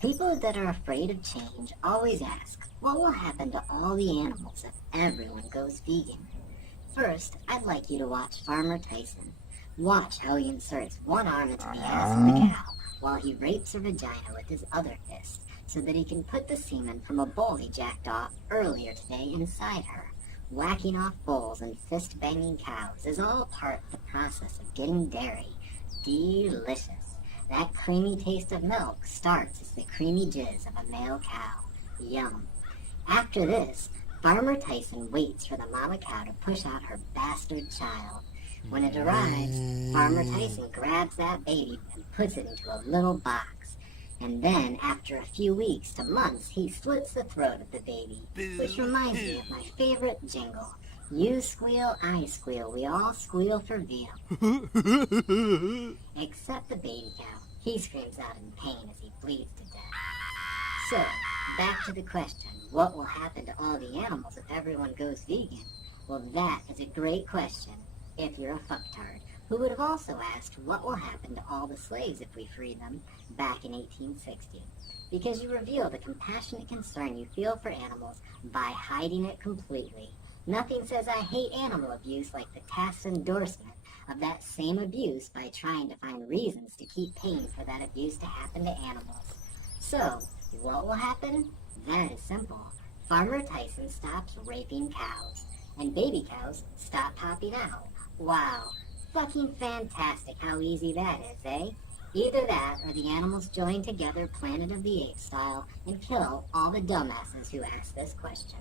People that are afraid of change always ask, what will happen to all the animals if everyone goes vegan? First, I'd like you to watch Farmer Tyson. Watch how he inserts one arm into the ass of the cow while he rapes her vagina with his other fist so that he can put the semen from a bull he jacked off earlier today inside her. Whacking off bulls and fist-banging cows is all part of the process of getting dairy. Delicious. That creamy taste of milk starts as the creamy jizz of a male cow. Yum. After this, Farmer Tyson waits for the mama cow to push out her bastard child. When it arrives, Farmer Tyson grabs that baby and puts it into a little box. And then, after a few weeks to months, he slits the throat of the baby, which reminds me of my favorite jingle. You squeal, I squeal, we all squeal for veal. Except the baby cow. He screams out in pain as he bleeds to death. So, back to the question, what will happen to all the animals if everyone goes vegan? Well, that is a great question if you're a fucktard, who would have also asked what will happen to all the slaves if we free them back in 1860. Because you reveal the compassionate concern you feel for animals by hiding it completely. Nothing says I hate animal abuse like the tacit endorsement of that same abuse by trying to find reasons to keep paying for that abuse to happen to animals. So, what will happen? That is simple. Farmer Tyson stops raping cows, and baby cows stop popping out. Wow, fucking fantastic how easy that is, eh? Either that, or the animals join together Planet of the Apes style and kill all the dumbasses who ask this question.